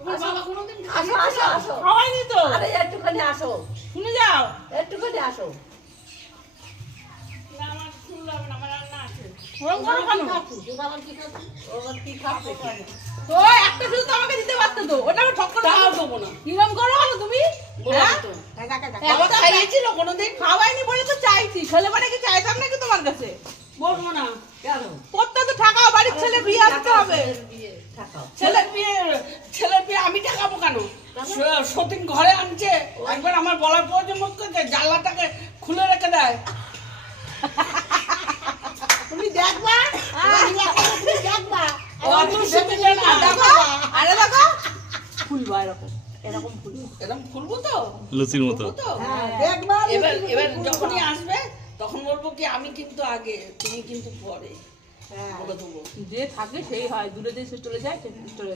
তোমার বাবা কোনোদিন আসো আসো আসো খাওয়াইনি তো। আরে একটুখানি আসো শুনে যাও। একটুখানি আসো না আমার শুনলে হবে না, আমার রান্না আছে। ওরকম করো কেন? বাবার কি খাচ্ছি? ওর কি খাবে তো একটা শুধু তো আমাকে দিতে পারতো তো, ওটা আমি ঠক করে তাও দেবো না। কিরম করো বলো তুমি? বললাম হ্যাঁ? তো। বাবা বাবা খাইয়েছিল কোনোদিন? খাওয়াইনি বলে তো চাইছি, খেলে মানে কি চাইতাম নাকি তোমার কাছে? বলবো না। কেন প্রত্যেক তো টাকা বাড়ির ছেলে বিয়ে আসতে হবে। বিয়ে ঠাকাও ছেলের বিয়ে আমি টাকাবো কেন? সতীন ঘরে আনছে, একবার আমার বলার প্রয়োজন বোধ করছে, জানলাটাকে খুলে রেখে দেয়। তুমি দেখবা তুমি দেখবা অত সুবিধা না। দেখো, আরে দেখো, ফুলবা এরকম, এরকম ফুলবা। এরকম খুলবো তো? লুচির মতো। খুলবো তো? হ্যাঁ দেখবা এবার এবার যখনই আসবে তখন বলবো কি আমি কিন্তু আগে, তুমি কিন্তু পরে হ্যাঁ বলে দেবো। যে থাকে সেই হয়, দূরে যে চলে যায় সে চলে যায়।